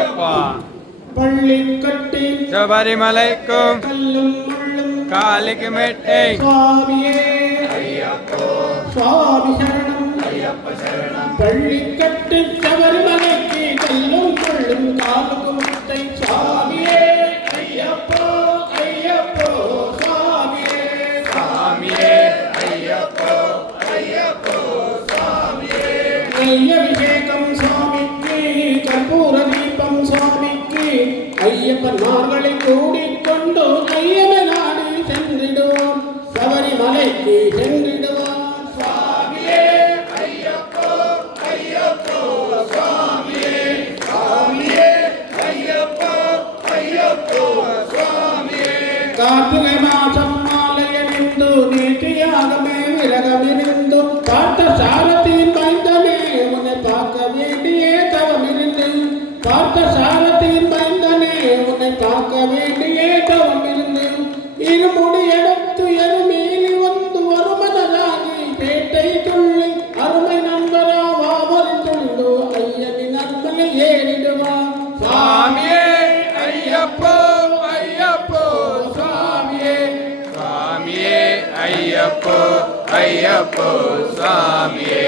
ஐயப்பா. பள்ளிக்கட்டி சபரிமலைக்கும் கல்லும் முள்ளும் காலிக்கு மெட்டை சுவாமியே ஐயப்போ சுவாமி சரணம் ஐயப்ப சரணம். பள்ளிக்கட்டு சபரிமலைக்கு கல்லும் முள்ளும் காலுக்கு மெட்டை சுவாமியே ஐயப்போ ஐயப்போ சுவாமியே சுவாமியே ஐயப்போ ஐயப்போ சுவாமியே. ஐயபிஷேகம் சுவாமிக்கு கற்பூர தீபம் சுவாமிக்கு ஐயப்பன்மார்களை கூடிக்கொண்டு ஐயனை நாடி சென்றிடுவோம் சபரிமலைக்கு சென்றிடுவோம். சுவாமியே ஐயப்போ ஐயப்போ சுவாமியே சுவாமியே ஐயப்போ ஐயப்போ சுவாமியே. கார்த்திகை மாசம் மாலையணிந்து நீட்டியாகமே விலகமிருந்து பார்த்த சாரத்தின் மைந்தனே உன்னை பார்க்க வேண்டியே தவமிருந்து பார்த்த சாரத்தின் மைந்தனே உன்னை பார்க்க வேண்டியே தவமிருந்து இருமுடி எடுத்து எருமீலி வந்து வருமனதாகி பேட்டை துள்ளி அருமை நண்பரா வாவரி துள்ளு ஐயனின் அருமலை ஏறிடுவா. சுவாமியே ஐயப்போ ஐயப்போ சுவாமியே சுவாமியே ஐயப்போ ஐயப்போ சுவாமியே.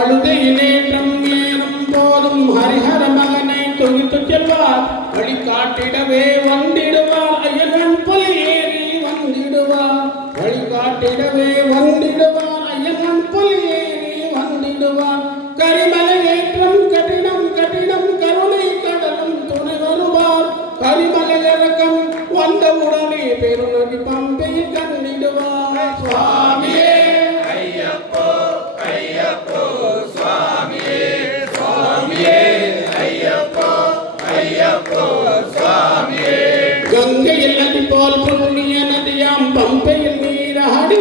அழுதையிலேற்றம் ஏறும் போதும் ஹரிஹர மகனை துணித்து செல்வார் வழிகாட்டிடவே வந்திடுவார் ஐயன் புலி ஏறி வந்திடுவார் வழிகாட்டிடவே வந்திடுவார் ஐயன் புலி ஏறி வந்திடுவார். கரிமலை ஏற்றம் கடினம் கடினம் கருணை கடலும் துணை வருவார் கரிமலை இறக்கம் வந்தவுடனே பெருநதி பம்பையில் கண்டிடுவார். சுவாமியே ஐயப்போ ஐயப்போ சுவாமியே சுவாமியே ஐயப்போ ஐயப்போ சுவாமியே. கங்கையில் நதி போல் புண்ணிய நதியாம் பம்பையில் நீராடி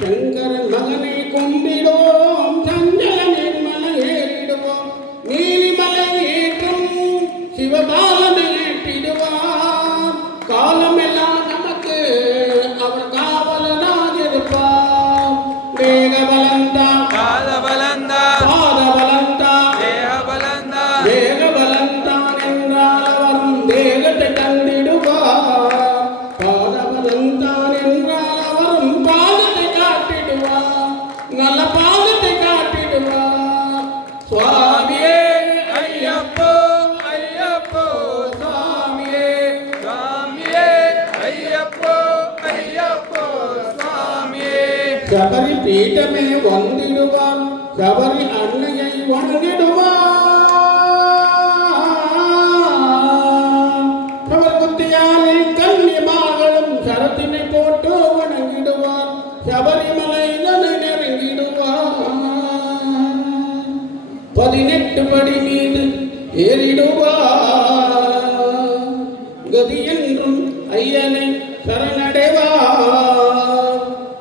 சங்கரன் மகனை கும்பிடுவோம் சஞ்சல நீர்மலை ஏறிடுவோம் நீலிமலை ஏற்றும் சிவபாலனை ஏற்றிடுவார் காலமெல்லாம் நமக்கு அவர் காவலனாக இருப்பார். வேக பலந்தா கால பலந்தா பாத பலந்தா தேக பலந்தா வேக பலந்தான் என்றால் அவரும் வேகத்தை தந்திடுவார் பாத பலந்தான் என்றால் அவரும் பாதத்தை காட்டிடுவார் நல்ல பாதத்தை காட்டிடுவார். சுவாமியே ஐயப்போ ஐயப்போ சுவாமியே சுவாமியே ஐயப்போ ஐயப்போ சுவாமியே. சபரி பீட்டமே வந்திடுவார் சபரி அன்னையை வணங்கிடுவார் சபர்குத்தியாலில் கன்னிமார்களும் சரத்தினை போட்டு வணங்கிடுவார் சபரிமலை நெருங்கிடுவார் 18 படி மீது ஏறிடுவார் கதி என்றும் ஐயனை சரணடைவார்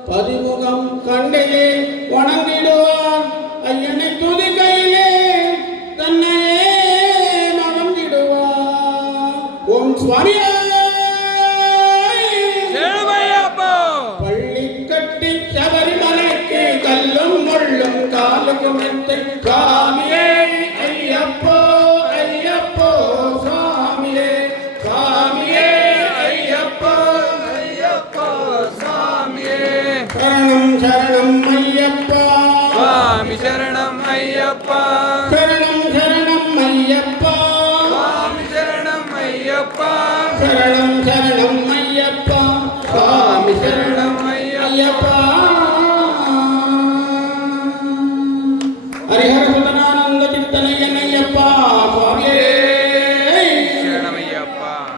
பதிமுகம் கண்டையே வணங்கிடுவார் ஐயனை துதி கையிலே தன்னையே மறந்திடுவார். ஓம் சுவாமியே சரணமையப்போ. பள்ளிக்கட்டி சபரிமலைக்கு கல்லும் முள்ளும் காலுக்கு மெத்தை சுவாமியே ஐயப்போ ஐயப்போ சுவாமியே சுவாமியே ஐயப்போ ஐயப்போ சுவாமியே சரணம் சரணம் ஐயப்பா சுவாமி சரணம் ஐயப்பா சரணம் சரணம் ஐயப்பா சுவாமி சரணம் ஐயப்பா சரணம் சரணம் ஐயப்பா சுவாமி சரணம் ஐயப்பா